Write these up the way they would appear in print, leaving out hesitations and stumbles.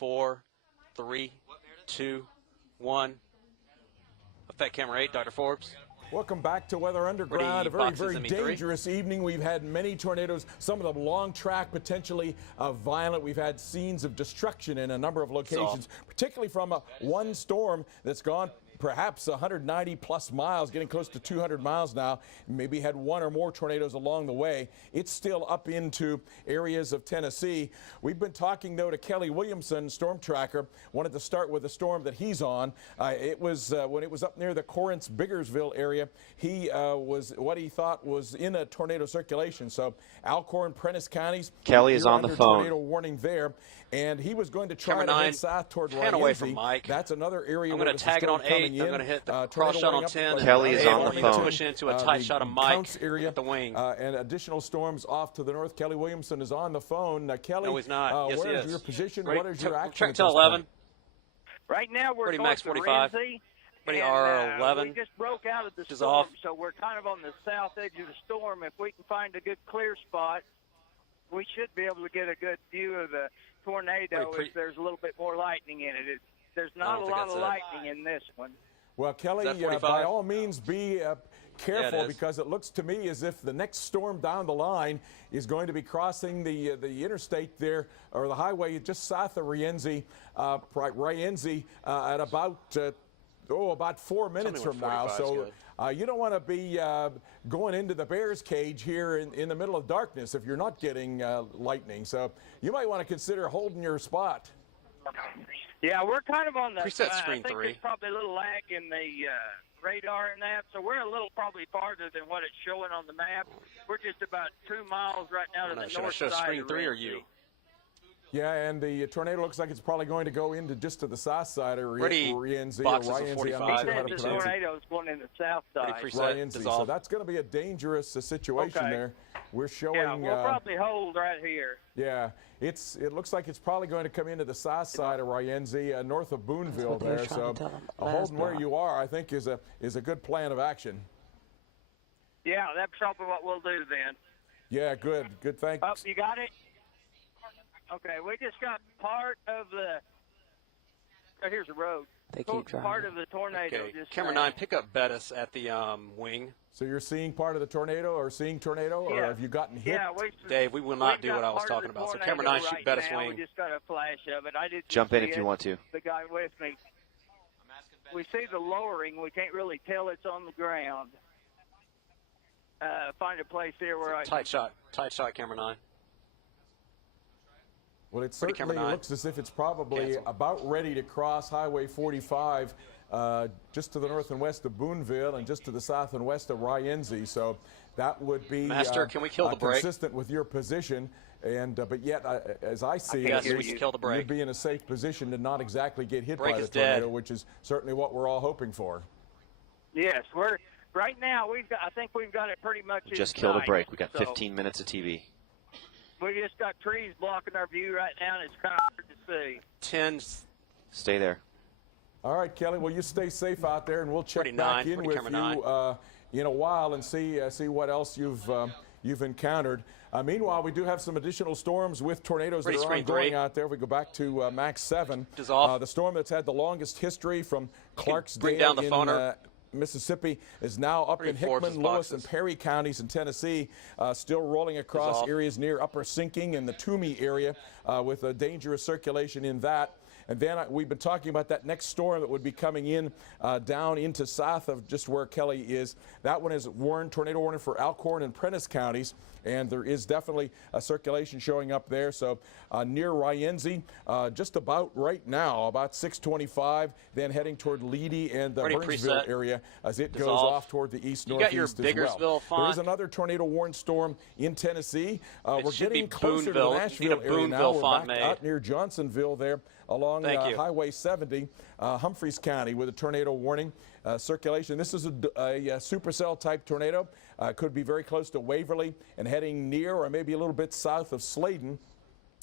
4, 3, 2, 1. Effect camera 8, Dr. Forbes. Welcome back to Weather Underground. A very, very dangerous evening. We've had many tornadoes, some of them long track, potentially violent. We've had scenes of destruction in a number of locations, particularly from one storm that's gone perhaps 190 plus miles, getting close to 200 miles now. Maybe had one or more tornadoes along the way. It's still up into areas of Tennessee. We've been talking, though, to Kelly Williamson, storm tracker. Wanted to start with the storm that he's on. It was when it was up near the Corinth-Biggersville area, he was what he thought was in a tornado circulation. So Alcorn, Prentiss counties. Kelly is on the phone. Tornado warning there. And he was going to try to head south toward Rienzi. That's another area where there's a storm coming in. I'm going to hit the cross shot on 10. Kelly is on the phone. To push into a tight shot of Mike area at the wing. And additional storms off to the north. Kelly Williamson is on the phone. Kelly, no, he's not. Yes, where he is your position? What is your action? Track till 11. Right now we're going max to 45. Rienzi, Pretty and, R11. we just broke out of the Which is storm, off. so we're kind of on the south edge of the storm. If we can find a good clear spot, we should be able to get a good view of the tornado if there's a little bit more lightning in it. There's not a lot of lightning in this one. Well, Kelly, by all means, be careful, because it looks to me as if the next storm down the line is going to be crossing the interstate there, or the highway just south of Rienzi, at about 4 minutes from now. So you don't want to be going into the bear's cage here in the middle of darkness if you're not getting lightning. So you might want to consider holding your spot. Yeah, we're kind of on the preset screen 3. There's probably a little lag in the radar and that, so we're a little probably farther than what it's showing on the map. We're just about 2 miles right now to the north side. Should I show screen 3 or Rienzi. you? Yeah, and the tornado looks like it's probably going to go into just to the south side of Rienzi. Boxes of 45. The tornado's going in the south side. Rienzi. So that's going to be a dangerous situation there. We're showing. Yeah, we'll probably hold right here. Yeah, it looks like it's probably going to come into the south side of Rienzi, north of Boonville there. So holding where you are, I think, is a good plan of action. Yeah, that's probably what we'll do then. Yeah, good. Thanks. Oh, you got it? Okay, we just got part of the. Oh, here's the road. They keep driving. Part of the tornado. Okay. Just Camera 9, pick up Bettis at the wing. So you're seeing part of the tornado, or seeing tornado, or have you gotten hit? Yeah, Dave, we will not do what I was talking about. So camera 9, shoot Bettis wing. We just got a flash of it. I didn't jump in if you want to. The guy with me. We see the lowering. We can't really tell it's on the ground. Find a place here where I. Tight shot, camera 9. Well, it certainly looks as if it's probably about ready to cross Highway 45 just to the north and west of Boonville and just to the south and west of Rienzi. So that would be Master, can we kill the brake? Consistent with your position. And but yet, as I see it, you'd be in a safe position to not exactly get hit by the tornado, which is certainly what we're all hoping for. Yes, right now I think we've got it pretty much. Just kill the brake. We got 15 minutes of TV. We just got trees blocking our view right now, and it's kind of hard to see. 10. Stay there. All right, Kelly. Well, you stay safe out there, and we'll check back in with you in a while and see what else you've encountered. Meanwhile, we do have some additional storms with tornadoes that are ongoing out there. If we go back to Max 7, the storm that's had the longest history from Clarksdale in Mississippi is now up in Hickman, Lewis, and Perry counties in Tennessee, still rolling across areas near Upper Sinking and the Toomey area with a dangerous circulation in that. And then we've been talking about that next storm that would be coming in down into south of just where Kelly is. That one is tornado warning for Alcorn and Prentiss counties. And there is definitely a circulation showing up there. So near Rienzi, just about right now, about 625, then heading toward Leedy and the Burnsville area as it goes off toward the east-northeast as well. There is another tornado warned storm in Tennessee. We're getting closer to the Nashville area now. We're back out near Johnsonville there along Highway 70, Humphreys County, with a tornado warning. Circulation. This is a supercell type tornado. Could be very close to Waverly and heading near or maybe a little bit south of Sladen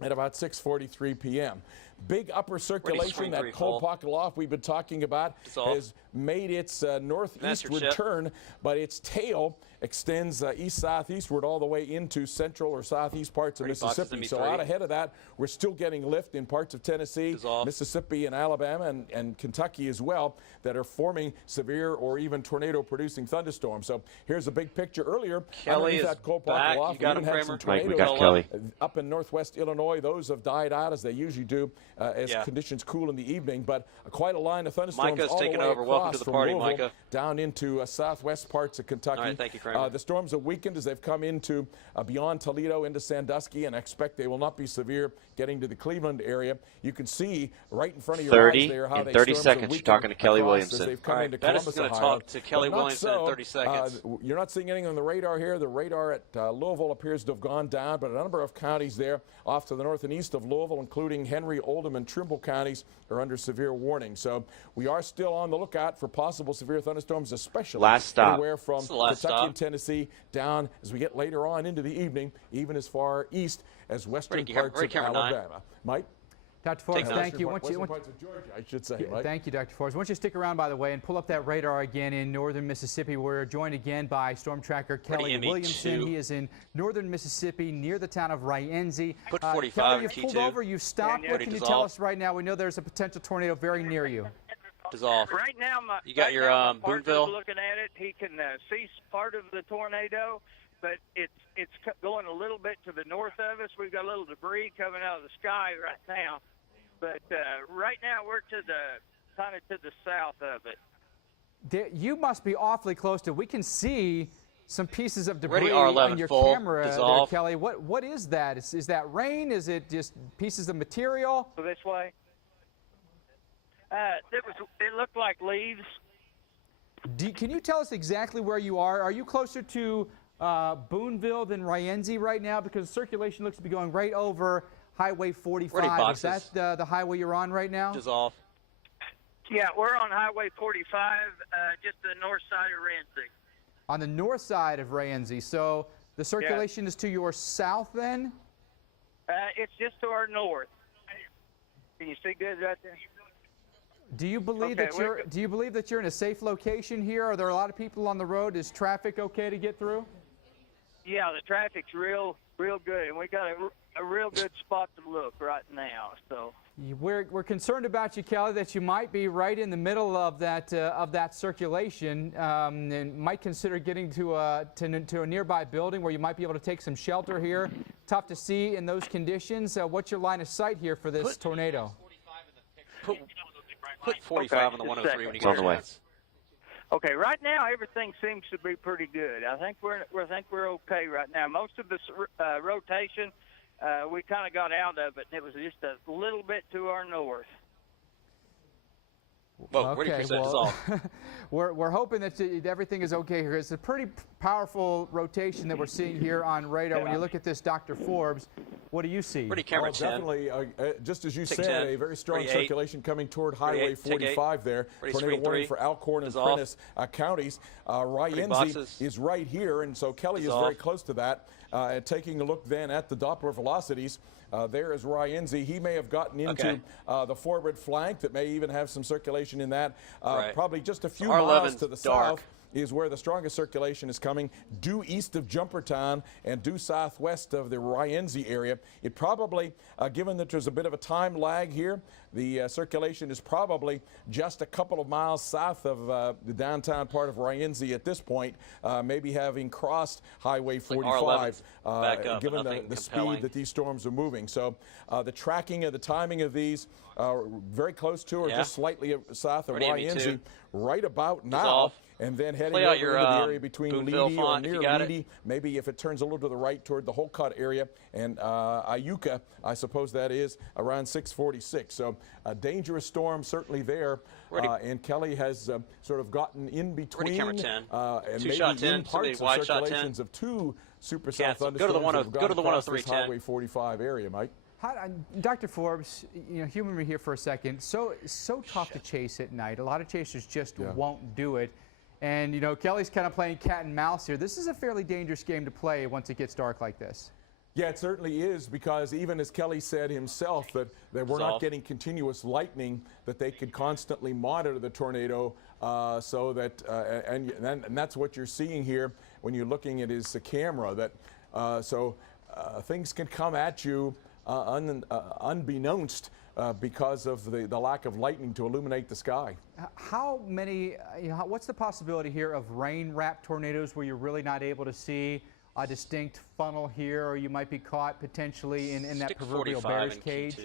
at about 6:43 p.m. big upper circulation, that cold full. pocket loft we've been talking about, has made its northeastward turn, but its tail extends east-southeastward all the way into central or southeast parts of Mississippi. So out ahead of that, we're still getting lift in parts of Tennessee, Mississippi, and Alabama, and Kentucky as well, that are forming severe or even tornado-producing thunderstorms. So here's a big picture earlier. Kelly is that cold back. pocket loft, You got we him, even had Kramer? some Mike, we tornadoes got Kelly. up in northwest Illinois. Those have died out as they usually do as conditions cool in the evening, but quite a line of thunderstorms Micah's all the taking way over. Welcome across to the from party, Louisville Micah. down into southwest parts of Kentucky. All right, thank you, Kramer. The storms have weakened as they've come into beyond Toledo into Sandusky, and I expect they will not be severe getting to the Cleveland area. You can see right in front of your eyes there how in 30 seconds. You're talking to Kelly Williamson. They've come into Dennis Columbus, is going to Ohio. talk to Kelly Williamson in 30 seconds. You're not seeing anything on the radar here. The radar at Louisville appears to have gone down, but a number of counties there off to the north and east of Louisville, including Henry, Oldham, and Trimble counties, are under severe warning. So we are still on the lookout for possible severe thunderstorms, especially anywhere from Kentucky and Tennessee down as we get later on into the evening, even as far east as western parts of Alabama. Mike? Dr. Forbes, thank you. Western parts of Georgia, I should say, Mike. Thank you, Dr. Forbes. I want you to stick around, by the way, and pull up that radar again in northern Mississippi. We're joined again by storm tracker Kelly Williamson. He is in northern Mississippi near the town of Rienzi. Put 45 Kelly, in you've pulled over, you've stopped. What can you tell us right now? We know there's a potential tornado very near you. Dissolve. Right now, you got your Boonville. Looking at it, he can see part of the tornado, but it's going a little bit to the north of us. We've got a little debris coming out of the sky right now, but right now we're kind of to the south of it. You must be awfully close to. We can see some pieces of debris on your full. camera there, Kelly. What is that? Is that rain? Is it just pieces of material? So this way. It looked like leaves. Can you tell us exactly where you are? Are you closer to Boonville than Rienzi right now? Because circulation looks to be going right over Highway 45. Is that the highway you're on right now? Dissolve. Yeah, we're on Highway 45, just the north side of Rienzi. On the north side of Rienzi. So the circulation is to your south then? It's just to our north. Can you see good right there? Do you believe that you're in a safe location here? Are there a lot of people on the road? Is traffic okay to get through? Yeah, the traffic's real good, and we got a real good spot to look right now. So we're concerned about you, Kelly, that you might be right in the middle of that circulation, and might consider getting to a nearby building where you might be able to take some shelter here. Tough to see in those conditions. What's your line of sight here for this tornado? Put 45 on the 103 when you get on the way. Okay, right now everything seems to be pretty good. I think we're okay right now. Most of the rotation, we kind of got out of it, and it was just a little bit to our north. Whoa, okay, well, we're hoping that everything is okay here. It's a pretty powerful rotation that we're seeing here on radar. When you look at this, Dr. Forbes, what do you see? Pretty camera 10. Definitely, just as you Take said, 10. a very strong 38. circulation coming toward Highway 45 there. Tornado warning for Alcorn and Prentiss counties. Rienzi is right here, and so Kelly is very close to that. Taking a look then at the Doppler velocities, there is Rienzi. He may have gotten into the forward flank that may even have some circulation in that. Probably just a few miles to the south is where the strongest circulation is coming, due east of Jumpertown and due southwest of the Rienzi area. It probably, given that there's a bit of a time lag here, the circulation is probably just a couple of miles south of the downtown part of Rienzi at this point, maybe having crossed Highway 45, given the speed that these storms are moving. So the tracking of the timing of these very close to or just slightly south of Rienzi right about now. And then heading over into the area between Leedy or near Leedy, maybe if it turns a little to the right toward the Holcott area, and Iuka, I suppose that is, around 646. So a dangerous storm certainly there. And Kelly has sort of gotten in between and maybe in parts of circulations of two supercell thunderstorms. Go to the 103 Highway 45 area, Mike. Dr. Forbes, humor me here for a second. So tough to chase at night. A lot of chasers just won't do it. And, Kelly's kind of playing cat and mouse here. This is a fairly dangerous game to play once it gets dark like this. Yeah, it certainly is, because even as Kelly said himself that we're not getting continuous lightning, that they could constantly monitor the tornado so that, and that's what you're seeing here when you're looking at his camera, that things can come at you unbeknownst because of the lack of lightning to illuminate the sky. How many, what's the possibility here of rain-wrapped tornadoes where you're really not able to see a distinct funnel here, or you might be caught potentially in that proverbial bear's cage?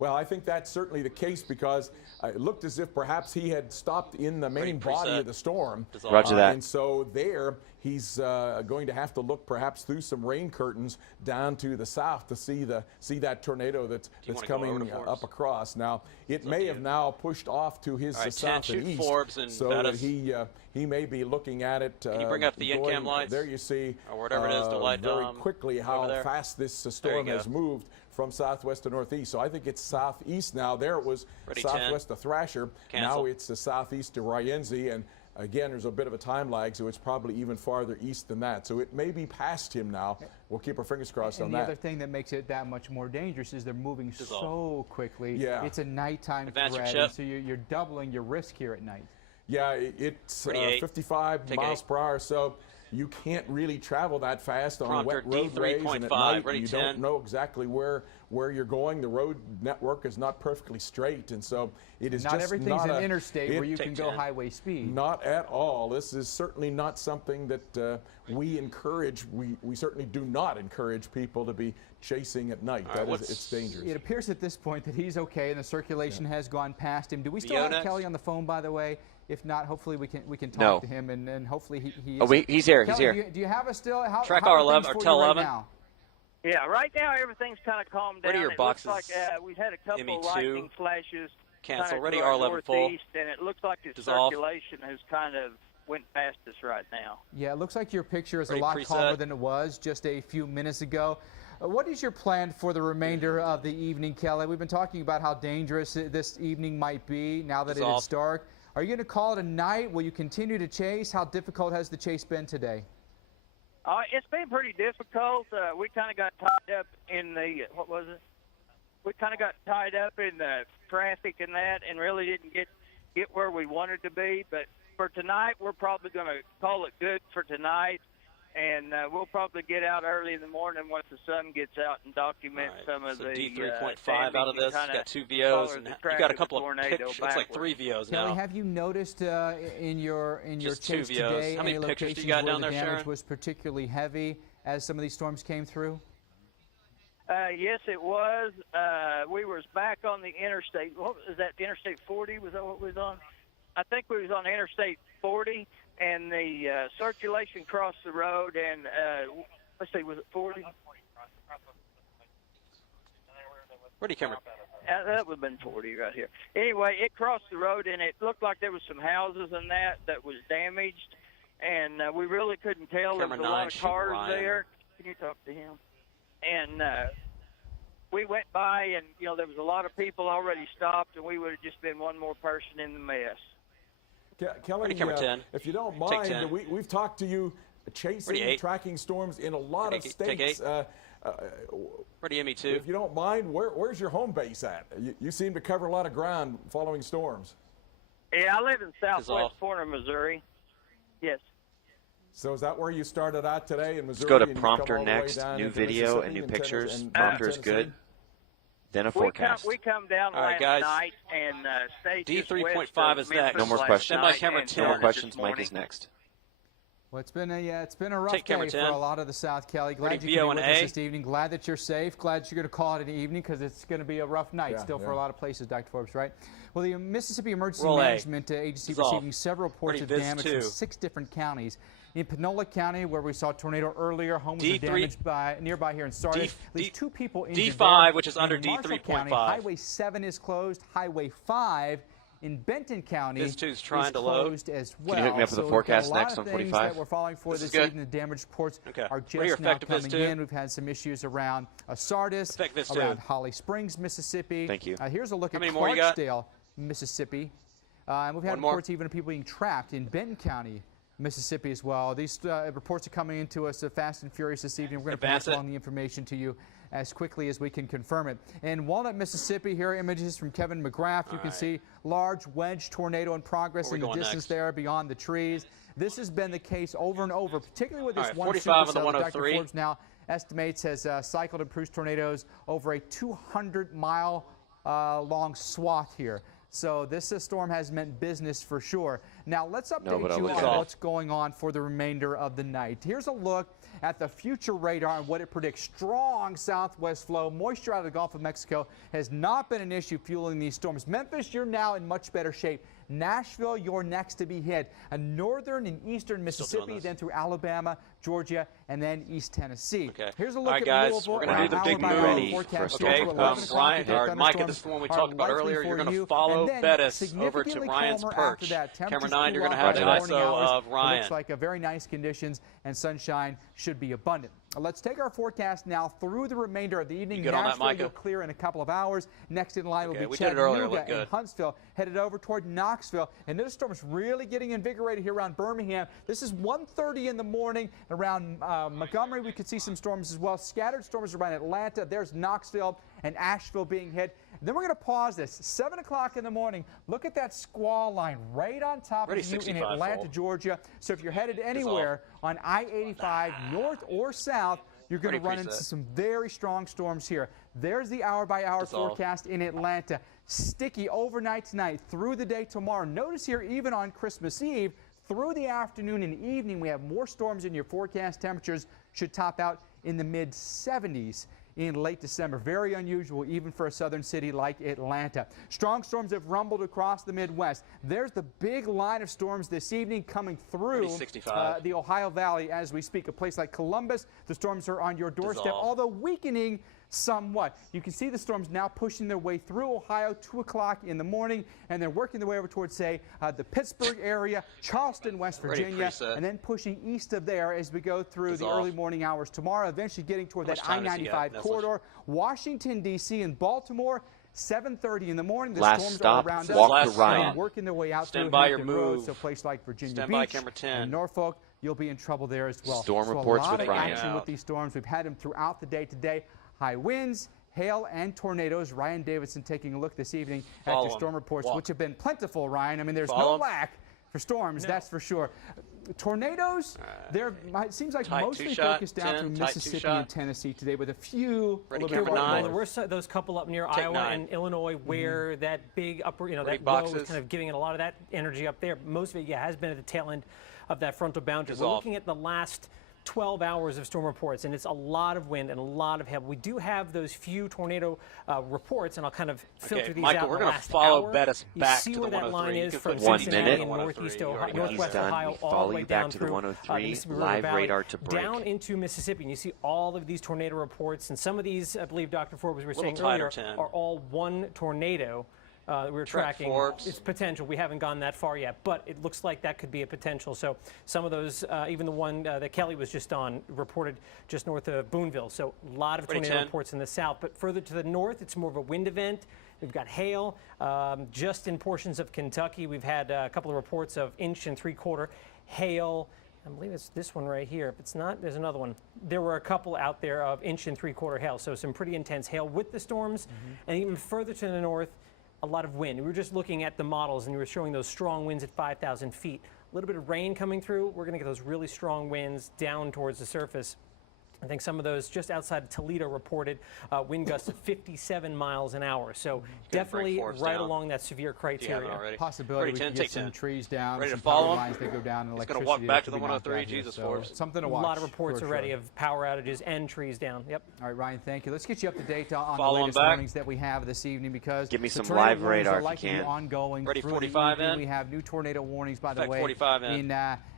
Well, I think that's certainly the case, because it looked as if perhaps he had stopped in the main body of the storm. Roger that. And so there, he's going to have to look perhaps through some rain curtains down to the south to see that tornado that's coming up across. Now, it may have now pushed off to his south and east, so that he may be looking at it. Can you bring up the in-cam lights? There you see, or whatever it is to light very quickly how fast this storm has moved from southwest to northeast. So I think it's southeast now. There it was southwest to Thrasher. Now it's the southeast to Rienzi, and again, there's a bit of a time lag, so it's probably even farther east than that. So it may be past him now. We'll keep our fingers crossed on that. And the other thing that makes it that much more dangerous is they're moving so quickly. Yeah. It's a nighttime threat, and so you're doubling your risk here at night. Yeah, it's 55 miles per hour, so you can't really travel that fast on wet roadways, and at night you don't know exactly where you're going. The road network is not perfectly straight, and so it is not just everything's an interstate where you can go highway speed. Not at all. This is certainly not something that we encourage. We certainly do not encourage people to be chasing at night. It's dangerous. It appears at this point that he's okay, and the circulation has gone past him. Do we still have Kelly on the phone, by the way? If not, hopefully we can talk to him, and hopefully he is. Oh, he's here. Kelly, he's here. Do you have us still? Track how R11 or Tel 11. Now? Yeah, right now everything's kind of calmed down. Ready your it boxes. looks like we've had a couple of lightning flashes. Cancel. Ready R11 full. And it looks like the Dissolve. circulation has kind of went past us right now. Yeah, it looks like your picture is Ready a lot preset. calmer than it was just a few minutes ago. What is your plan for the remainder of the evening, Kelly? We've been talking about how dangerous this evening might be now that it is dark. Are you going to call it a night? Will you continue to chase? How difficult has the chase been today? It's been pretty difficult. We kind of got tied up in the, we kind of got tied up in the traffic and that, and really didn't get where we wanted to be. But for tonight, we're probably going to call it good for tonight. And we'll probably get out early in the morning once the sun gets out and document some of the D3.5 out of this. Got 2 VOs, and you got a couple of pictures. It's like 3 VOs now. Kelly, have you noticed in your chase today how many any pictures locations you got where down the there, damage Sharon? was particularly heavy as some of these storms came through? Yes, it was. We was back on the interstate. What was that? Interstate 40? Was that what we was on? I think we was on Interstate 40. And the circulation crossed the road, and let's see, was it 40? Where'd he come? That would have been 40 right here. Anyway, it crossed the road, and it looked like there was some houses and that was damaged, and we really couldn't tell. There was a lot of cars there. Can you talk to him? And we went by, and there was a lot of people already stopped, and we would have just been one more person in the mess. Kelly, if you don't mind, we've talked to you chasing, tracking storms in a lot of states. Ready, ME2. If you don't mind, where's your home base at? You seem to cover a lot of ground following storms. Yeah, I live in southwest corner of Missouri. Yes. So is that where you started out today in Missouri? Let's go to prompter next. New video and new pictures. Prompter is good. Then a forecast. We come down last night and stayed D3.5 is next. No more questions. Camera 10. No more questions. Mike is next. Well, it's been a rough day for a lot of the South, Kelly. Glad you came with us this evening. Glad that you're safe. Glad you're going to call it an evening because it's going to be a rough night for a lot of places, Dr. Forbes, right? Well, the Mississippi Emergency Management Agency receiving several reports of damage from 6 different counties. In Panola County, where we saw a tornado earlier, homes were damaged nearby here in Sardis. At least 2 people injured. D5, there. which is under D3.5. Highway 7 is closed. Highway 5 in Benton County is closed as well. Can you hook me up with the forecast next on 45? That we're following for this evening. The damage reports are just now coming in. We've had some issues around Sardis, around Holly Springs, Mississippi. Thank you. Here's a look at Clarksdale, Mississippi. And we've had reports even of people being trapped in Benton County. Mississippi as well. These reports are coming into us fast and furious this evening. We're going to pass along the information to you as quickly as we can confirm it. In Walnut, Mississippi, here are images from Kevin McGrath. You can see large wedge tornado in progress in the distance there beyond the trees. This has been the case over and over, particularly with this one 45 on the supercell that Dr. 103. Forbes now estimates has cycled and produced tornadoes over a 200-mile long swath here. So this storm has meant business for sure. Now let's update you on what's going on for the remainder of the night. Here's a look at the future radar and what it predicts. Strong southwest flow. Moisture out of the Gulf of Mexico has not been an issue fueling these storms. Memphis, you're now in much better shape. Nashville, you're next to be hit. Northern and eastern Mississippi, then through Alabama, Georgia, and then East Tennessee. Here's a look at guys, we're going to do the big move. Ryan, or Mike, this is the one we talked about earlier. You're going to follow Bettis over to Ryan's perch. Camera 9, you're going to have the ISO of Ryan. Looks like a very nice conditions, and sunshine should be abundant. Let's take our forecast now through the remainder of the evening. Nashville will clear in a couple of hours. Next in line will be Chattanooga and Huntsville, headed over toward Knoxville. And this storm is really getting invigorated here around Birmingham. This is 1:30 in the morning. Around Montgomery, we could see some storms as well. Scattered storms around Atlanta. There's Knoxville and Asheville being hit. And then we're going to pause this. 7 o'clock in the morning. Look at that squall line right on top of you in Atlanta, Georgia. So if you're headed anywhere on I-85, north or south, you're going to run into some very strong storms here. There's the hour-by-hour forecast in Atlanta. Sticky overnight tonight, through the day tomorrow. Notice here, even on Christmas Eve, through the afternoon and evening, we have more storms in your forecast. Temperatures should top out in the mid-70s in late December. Very unusual even for a southern city like Atlanta. Strong storms have rumbled across the Midwest. There's the big line of storms this evening coming through the Ohio Valley as we speak. A place like Columbus, the storms are on your doorstep, although weakening somewhat. You can see the storms now pushing their way through Ohio, 2 o'clock in the morning, and they're working their way over towards, say, the Pittsburgh area, Charleston, West Virginia, and then pushing east of there as we go through the early morning hours tomorrow, eventually getting toward that I-95 corridor. Washington, D.C. and Baltimore, 7:30 in the morning. The storms are around us, working their way out through Hampton Roads, so a place like Virginia Beach and Norfolk. You'll be in trouble there as well. Storm reports with Ryan. A lot of action with these storms. We've had them throughout the day today. High winds, hail, and tornadoes. Ryan Davidson taking a look this evening at your storm reports, which have been plentiful, Ryan. I mean, there's no lack for storms, that's for sure. Tornadoes, it seems like mostly focused down through Mississippi and Tennessee today, with a few. There were those couple up near Iowa and Illinois where that big upper, that low was kind of giving it a lot of that energy up there. Most of it, has been at the tail end of that frontal boundary. We're looking at the last 12 hours of storm reports, and it's a lot of wind and a lot of hail. We do have those few tornado reports, and I'll kind of filter these out. We're going to follow Bettis back to the 103. You see where that line is from 1 Cincinnati minute. and northwest Ohio, all the way back down to the through 103. Mississippi River Live Valley, radar to break. down into Mississippi, and you see all of these tornado reports, and some of these, I believe Dr. Forbes was saying earlier, are all one tornado. We're tracking its potential. We haven't gone that far yet, but it looks like that could be a potential. So some of those, even the one that Kelly was just on, reported just north of Boonville. So a lot of tornado reports in the south. But further to the north, it's more of a wind event. We've got hail. Just in portions of Kentucky, we've had a couple of reports of 1 3/4 hail. I believe it's this one right here. If it's not, there's another one. There were a couple out there of 1 3/4 hail. So some pretty intense hail with the storms. And even further to the north, a lot of wind. We were just looking at the models, and we were showing those strong winds at 5,000 feet. A little bit of rain coming through. We're going to get those really strong winds down towards the surface. I think some of those just outside of Toledo reported wind gusts of 57 miles an hour. So definitely right along that severe criteria. Possibility we can get some trees down, ready to some follow power lines that go down, and electricity. Going to walk back to the 103. Jesus, Forbes. Something to watch. A lot of reports already of power outages and trees down. Yep. All right, Ryan, thank you. Let's get you up to date on the latest warnings that we have this evening, because give me some live radar if you can. Ongoing. Ready, through 45 the evening. in. We have new tornado warnings, by the way, 45 in.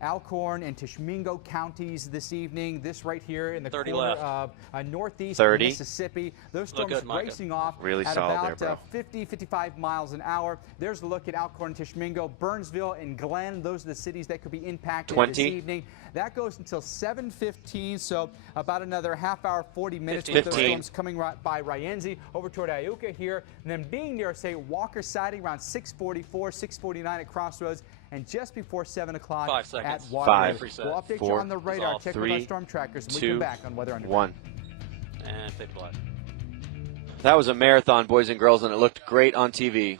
Alcorn and Tishomingo counties this evening. This right here in the corner of northeast Mississippi. Those storms racing off at about 50, 55 miles an hour. There's a look at Alcorn and Tishomingo, Burnsville and Glenn. Those are the cities that could be impacted this evening. That goes until 7:15, so about another half hour, 40 minutes with those storms coming by Rienzi over toward Iuka here, and then being near, say, Walker Siding around 6:44, 6:49 at Crossroads, and just before 7 o'clock 5 seconds. at Waterloo. 5, We'll update 4, you on the radar. Check 3, with our storm trackers, and 2, we come back on Weather Underground. 1. And fade to black. That was a marathon, boys and girls, and it looked great on TV.